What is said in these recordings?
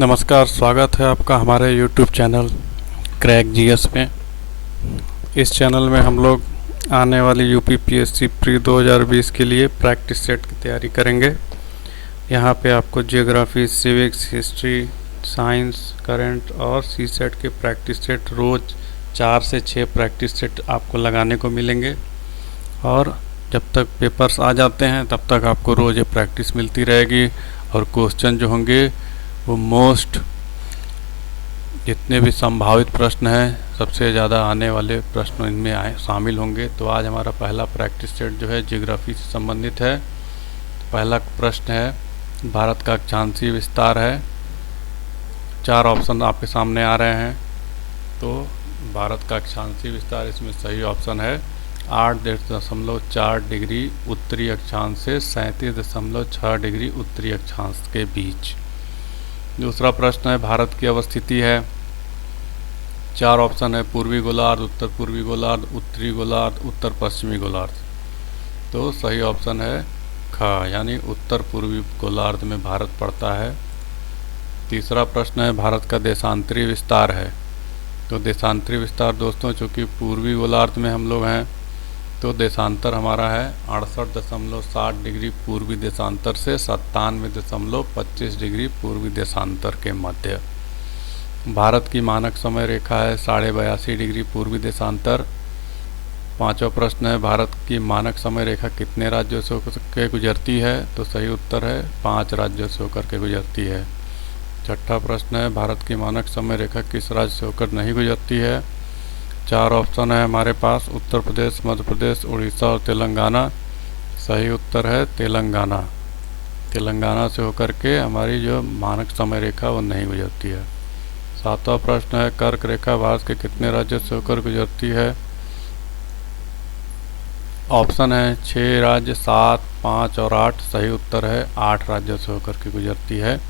नमस्कार, स्वागत है आपका हमारे YouTube चैनल क्रैक जीएस में। इस चैनल में हम लोग आने वाली यूपीपीएससी प्री 2020 के लिए प्रैक्टिस सेट की तैयारी करेंगे। यहाँ पे आपको geography, civics, history, science, current और सी सेट के प्रैक्टिस सेट रोज़ 4 से 6 प्रैक्टिस सेट आपको लगाने को मिलेंगे। और जब तक पेपर्स आ जाते हैं तब तक आपको रोज़ ये प्रैक्टिस मिलती रहेगी। और क्वेश्चन जो होंगे वो मोस्ट जितने भी संभावित प्रश्न हैं, सबसे ज़्यादा आने वाले प्रश्न इनमें शामिल होंगे। तो आज हमारा पहला प्रैक्टिस सेट जो है ज्योग्राफी से संबंधित है। पहला प्रश्न है, भारत का अक्षांशीय विस्तार है। 4 ऑप्शन आपके सामने आ रहे हैं। तो भारत का अक्षांशीय विस्तार, इसमें सही ऑप्शन है 8.4 डिग्री उत्तरी अक्षांश से 37.6 डिग्री उत्तरी अक्षांश के बीच। दूसरा प्रश्न है, भारत की अवस्थिति है। 4 ऑप्शन है, पूर्वी गोलार्ध, उत्तर पूर्वी गोलार्ध, उत्तरी गोलार्ध, उत्तर पश्चिमी गोलार्ध। तो सही ऑप्शन है ख, यानी उत्तर पूर्वी गोलार्ध में भारत पड़ता है। तीसरा प्रश्न है, भारत का देशांतरी विस्तार है। तो देशांतरी विस्तार दोस्तों, चूँकि पूर्वी गोलार्ध में हम लोग हैं तो देशांतर हमारा है 68.7 डिग्री पूर्वी देशांतर से 97.25 डिग्री पूर्वी देशांतर के मध्य। भारत की मानक समय रेखा है 82.5 डिग्री पूर्वी देशांतर। पांचवा प्रश्न है, भारत की मानक समय रेखा कितने राज्यों से होकर के गुजरती है। तो सही उत्तर है 5 राज्यों से होकर के गुजरती है। छठा प्रश्न है, भारत की मानक समय रेखा किस राज्य से होकर नहीं गुजरती है। 4 ऑप्शन है हमारे पास, उत्तर प्रदेश, मध्य प्रदेश, उड़ीसा और तेलंगाना। सही उत्तर है तेलंगाना। तेलंगाना से होकर के हमारी जो मानक समय रेखा वो नहीं गुजरती है। 7वां प्रश्न है, कर्क रेखा भारत के कितने राज्यों से होकर गुजरती है। ऑप्शन है 6 राज्य, 7, 5 और 8। सही उत्तर है 8 राज्यों से होकर के गुजरती है।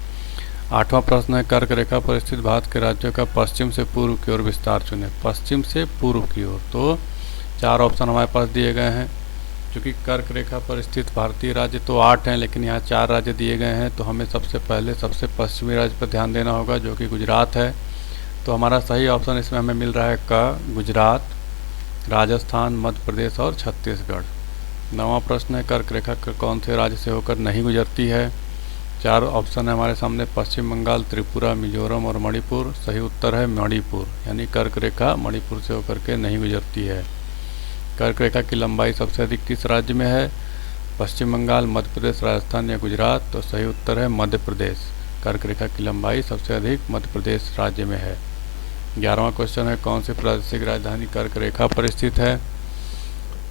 8वां प्रश्न है, कर्क रेखा पर स्थित भारत के राज्यों का पश्चिम से पूर्व की ओर विस्तार चुनें। पश्चिम से पूर्व की ओर। तो 4 ऑप्शन हमारे पास दिए गए हैं। क्योंकि कर्क रेखा पर स्थित भारतीय राज्य तो 8 हैं, लेकिन यहाँ 4 राज्य दिए गए हैं, तो हमें सबसे पहले सबसे पश्चिमी राज्य पर ध्यान देना होगा, जो कि गुजरात है। तो हमारा सही ऑप्शन इसमें हमें मिल रहा है क, गुजरात, राजस्थान, मध्य प्रदेश और छत्तीसगढ़। 9वां प्रश्न है, कर्क रेखा कौन से राज्य से होकर नहीं गुजरती है। 4 ऑप्शन है हमारे सामने, पश्चिम बंगाल, त्रिपुरा, मिजोरम और मणिपुर। सही उत्तर है मणिपुर, यानी कर्क रेखा मणिपुर से होकर के नहीं गुजरती है। कर्क रेखा की लंबाई सबसे अधिक किस राज्य में है। पश्चिम बंगाल, मध्य प्रदेश, राजस्थान या गुजरात। तो सही उत्तर है मध्य प्रदेश। कर्क रेखा की लंबाई सबसे अधिक मध्य प्रदेश राज्य में है। 11वां क्वेश्चन है, कौन सी प्रादेशिक राजधानी कर्क रेखा पर स्थित है।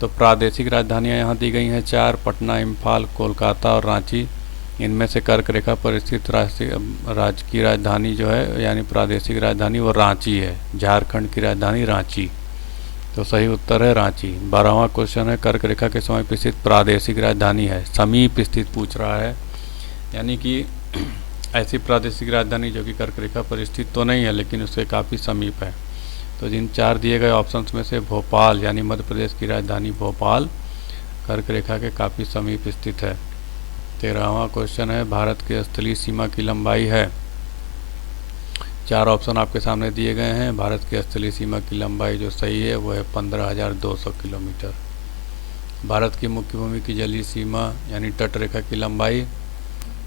तो प्रादेशिक राजधानियाँ यहाँ दी गई हैं 4, पटना, इम्फाल, कोलकाता और रांची। इनमें से कर्क रेखा पर स्थित राज्य की राजधानी जो है, यानी प्रादेशिक राजधानी, वो रांची है। झारखंड की राजधानी रांची। तो सही उत्तर है रांची। 12वां क्वेश्चन है, कर्क रेखा के समीप स्थित प्रादेशिक राजधानी है। समीप स्थित पूछ रहा है, यानी कि ऐसी प्रादेशिक राजधानी जो कि कर्क रेखा पर स्थित तो नहीं है, लेकिन उससे काफ़ी समीप है। तो जिन 4 दिए गए ऑप्शंस में से भोपाल, यानी मध्य प्रदेश की राजधानी भोपाल, कर्क रेखा के काफ़ी समीप स्थित है। 13वां क्वेश्चन है, भारत की स्थलीय सीमा की लंबाई है। 4 ऑप्शन आपके सामने दिए गए हैं। भारत की स्थलीय सीमा की लंबाई जो सही है वो है 15,200 किलोमीटर। भारत की मुख्य भूमि की जलीय सीमा यानी तट रेखा की लंबाई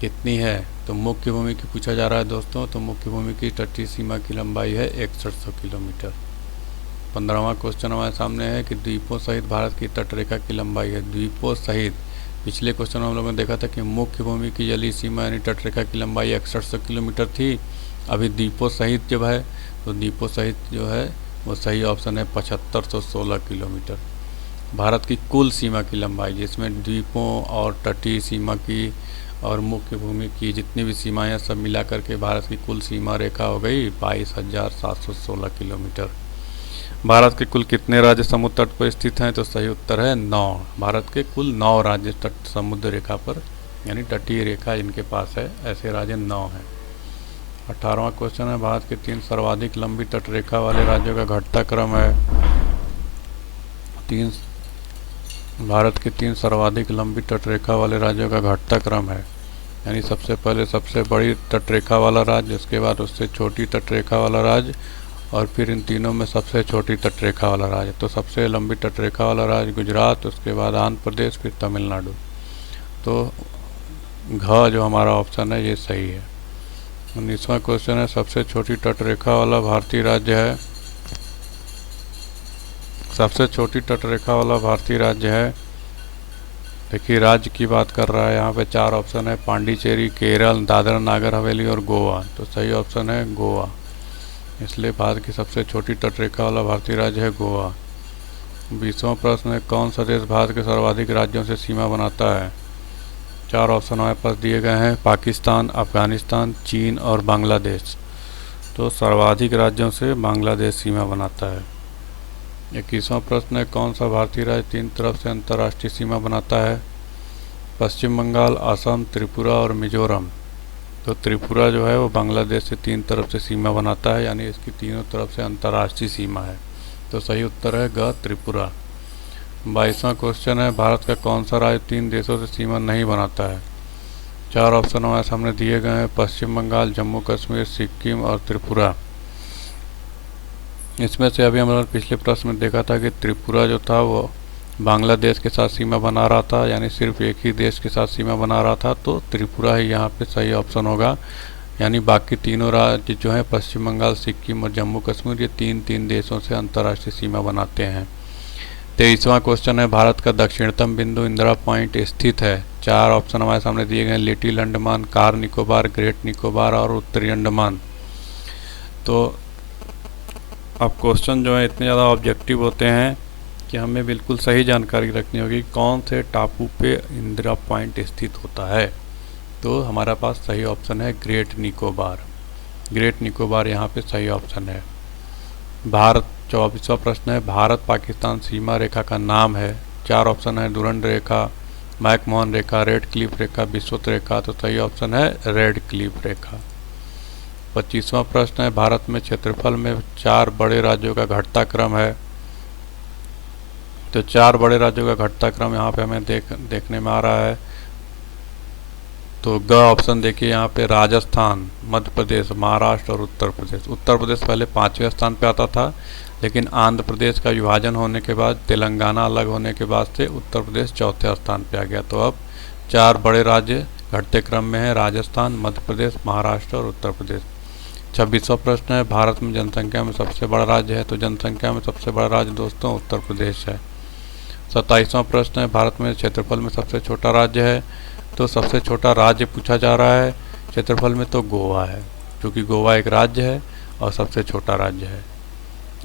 कितनी है। तो मुख्य भूमि की पूछा जा रहा है दोस्तों, तो मुख्य भूमि की तटीय सीमा की लंबाई है 6100 किलोमीटर। 15वां क्वेश्चन हमारे सामने है कि द्वीपों सहित भारत की तट रेखा की लंबाई है। द्वीपों सहित, पिछले क्वेश्चन में हम लोगों ने देखा था कि मुख्य भूमि की जलीय सीमा यानी तट रेखा की लंबाई 6100 किलोमीटर थी। अभी द्वीपों सहित जब है, तो द्वीपों सहित जो है वो सही ऑप्शन है 7516 किलोमीटर। भारत की कुल सीमा की लंबाई, जिसमें द्वीपों और तटीय सीमा की और मुख्य भूमि की जितनी भी सीमाएँ सब मिला करके भारत की कुल सीमा रेखा हो गई 22,716 किलोमीटर। भारत के कुल कितने राज्य समुद्र तट पर स्थित हैं। तो सही उत्तर है 9। भारत के कुल 9 राज्य तट समुद्र रेखा पर, यानी तटीय रेखा इनके पास है, ऐसे राज्य 9 हैं। 18वां क्वेश्चन है, भारत के 3 सर्वाधिक लंबी तट रेखा वाले राज्यों का घटता क्रम है। भारत के 3 सर्वाधिक लंबी तट रेखा वाले राज्यों का घटता क्रम है। यानी सबसे पहले सबसे बड़ी तटरेखा वाला राज्य, उसके बाद उससे छोटी तटरेखा वाला राज्य, और फिर इन तीनों में सबसे छोटी तटरेखा वाला राज्य। तो सबसे लंबी तटरेखा वाला राज्य गुजरात, उसके बाद आंध्र प्रदेश, फिर तमिलनाडु। तो घ जो हमारा ऑप्शन है ये सही है। 19वां क्वेश्चन है, सबसे छोटी तटरेखा वाला भारतीय राज्य है। सबसे छोटी तटरेखा वाला भारतीय राज्य है, देखिए राज्य की बात कर रहा है, यहाँ पे 4 ऑप्शन है, पांडिचेरी, केरल, दादरा नागर हवेली और गोवा। तो सही ऑप्शन है गोवा, इसलिए भारत की सबसे छोटी तटरेखा वाला भारतीय राज्य है गोवा। 20वां प्रश्न है, कौन सा देश भारत के सर्वाधिक राज्यों से सीमा बनाता है? 4 ऑप्शन हमारे पास दिए गए हैं, पाकिस्तान, अफगानिस्तान, चीन और बांग्लादेश। तो सर्वाधिक राज्यों से बांग्लादेश सीमा बनाता है। 21वां प्रश्न है, कौन सा भारतीय राज्य 3 तरफ से अंतर्राष्ट्रीय सीमा बनाता है? पश्चिम बंगाल, असम, त्रिपुरा और मिजोरम। तो त्रिपुरा जो है वो बांग्लादेश से 3 तरफ से सीमा बनाता है, यानी इसकी तीनों तरफ से अंतर्राष्ट्रीय सीमा है। तो सही उत्तर है ग, त्रिपुरा। 22वां क्वेश्चन है, भारत का कौन सा राज्य 3 देशों से सीमा नहीं बनाता है? 4 ऑप्शन हमारे सामने दिए गए हैं, पश्चिम बंगाल, जम्मू कश्मीर, सिक्किम और त्रिपुरा। इसमें से अभी हमने पिछले प्रश्न में देखा था कि त्रिपुरा जो था वो बांग्लादेश के साथ सीमा बना रहा था, यानी सिर्फ एक ही देश के साथ सीमा बना रहा था। तो त्रिपुरा ही यहाँ पे सही ऑप्शन होगा, यानी बाकी तीनों राज्य जो हैं पश्चिम बंगाल, सिक्किम और जम्मू कश्मीर, ये 3 देशों से अंतर्राष्ट्रीय सीमा बनाते हैं। 23वां क्वेश्चन है, भारत का दक्षिणतम बिंदु इंदिरा पॉइंट स्थित है? 4 ऑप्शन हमारे सामने दिए गए, little Andaman, car Nicobar, great Nicobar और उत्तरी अंडमान। तो अब क्वेश्चन जो है इतने ज़्यादा ऑब्जेक्टिव होते हैं कि हमें बिल्कुल सही जानकारी रखनी होगी कौन से टापू पे इंदिरा पॉइंट स्थित होता है। तो हमारा पास सही ऑप्शन है ग्रेट निकोबार। ग्रेट निकोबार यहाँ पे सही ऑप्शन है। भारत 24वां प्रश्न है, भारत पाकिस्तान सीमा रेखा का नाम है? 4 ऑप्शन है, दुरंड रेखा, मैकमोहन रेखा, रेड क्लिफ रेखा, विश्वत रेखा। तो सही ऑप्शन है रेड क्लिफ रेखा। 25वां प्रश्न है, भारत में क्षेत्रफल में 4 बड़े राज्यों का घटता क्रम है? तो 4 बड़े राज्यों का घटता क्रम यहाँ पे हमें देखने में आ रहा है। तो ग ऑप्शन देखिए यहाँ पे, राजस्थान, मध्य प्रदेश, महाराष्ट्र और उत्तर प्रदेश। उत्तर प्रदेश पहले 5वें स्थान पे आता था, लेकिन आंध्र प्रदेश का विभाजन होने के बाद, तेलंगाना अलग होने के बाद से उत्तर प्रदेश 4थे स्थान पे आ गया। तो अब 4 बड़े राज्य घटते क्रम में है, राजस्थान, मध्य प्रदेश, महाराष्ट्र और उत्तर प्रदेश। 26वां प्रश्न है, भारत में जनसंख्या में सबसे बड़ा राज्य है? तो जनसंख्या में सबसे बड़ा राज्य दोस्तों उत्तर प्रदेश है। 27वां प्रश्न है, भारत में क्षेत्रफल में सबसे छोटा राज्य है? तो सबसे छोटा राज्य पूछा जा रहा है क्षेत्रफल में, तो गोवा है, क्योंकि गोवा एक राज्य है और सबसे छोटा राज्य है।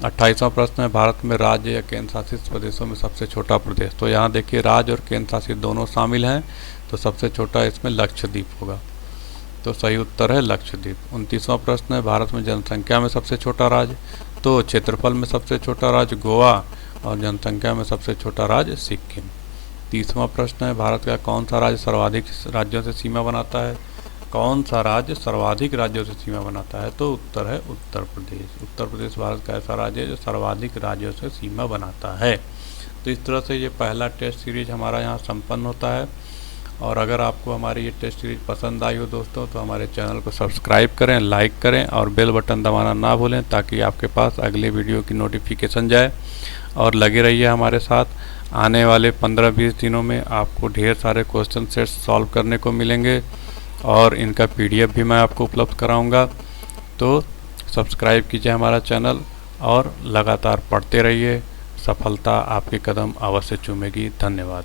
28वां प्रश्न है, भारत में राज्य या केंद्र शासित प्रदेशों में सबसे छोटा प्रदेश? तो यहाँ देखिए राज्य और केंद्र शासित दोनों शामिल हैं, तो सबसे छोटा इसमें लक्षद्वीप होगा। तो सही उत्तर है लक्षद्वीप। 29वां प्रश्न है, भारत में जनसंख्या में सबसे छोटा राज्य? तो क्षेत्रफल में सबसे छोटा राज्य गोवा और जनसंख्या में सबसे छोटा राज्य सिक्किम। 30वां प्रश्न है, भारत का कौन सा राज्य सर्वाधिक राज्यों से सीमा बनाता है? कौन सा राज्य सर्वाधिक राज्यों से सीमा बनाता है? तो उत्तर है उत्तर प्रदेश। उत्तर प्रदेश भारत का ऐसा राज्य है जो सर्वाधिक राज्यों से सीमा बनाता है। तो इस तरह से ये पहला टेस्ट सीरीज हमारा यहाँ संपन्न होता है। और अगर आपको हमारी ये टेस्ट सीरीज पसंद आई हो दोस्तों, तो हमारे चैनल को सब्सक्राइब करें, लाइक करें और बेल बटन दबाना ना भूलें, ताकि आपके पास अगले वीडियो की नोटिफिकेशन जाए। और लगे रहिए हमारे साथ, आने वाले 15-20 दिनों में आपको ढेर सारे क्वेश्चन सेट्स सॉल्व करने को मिलेंगे और इनका PDF भी मैं आपको उपलब्ध कराऊंगा। तो सब्सक्राइब कीजिए हमारा चैनल और लगातार पढ़ते रहिए, सफलता आपके कदम अवश्य चूमेगी। धन्यवाद।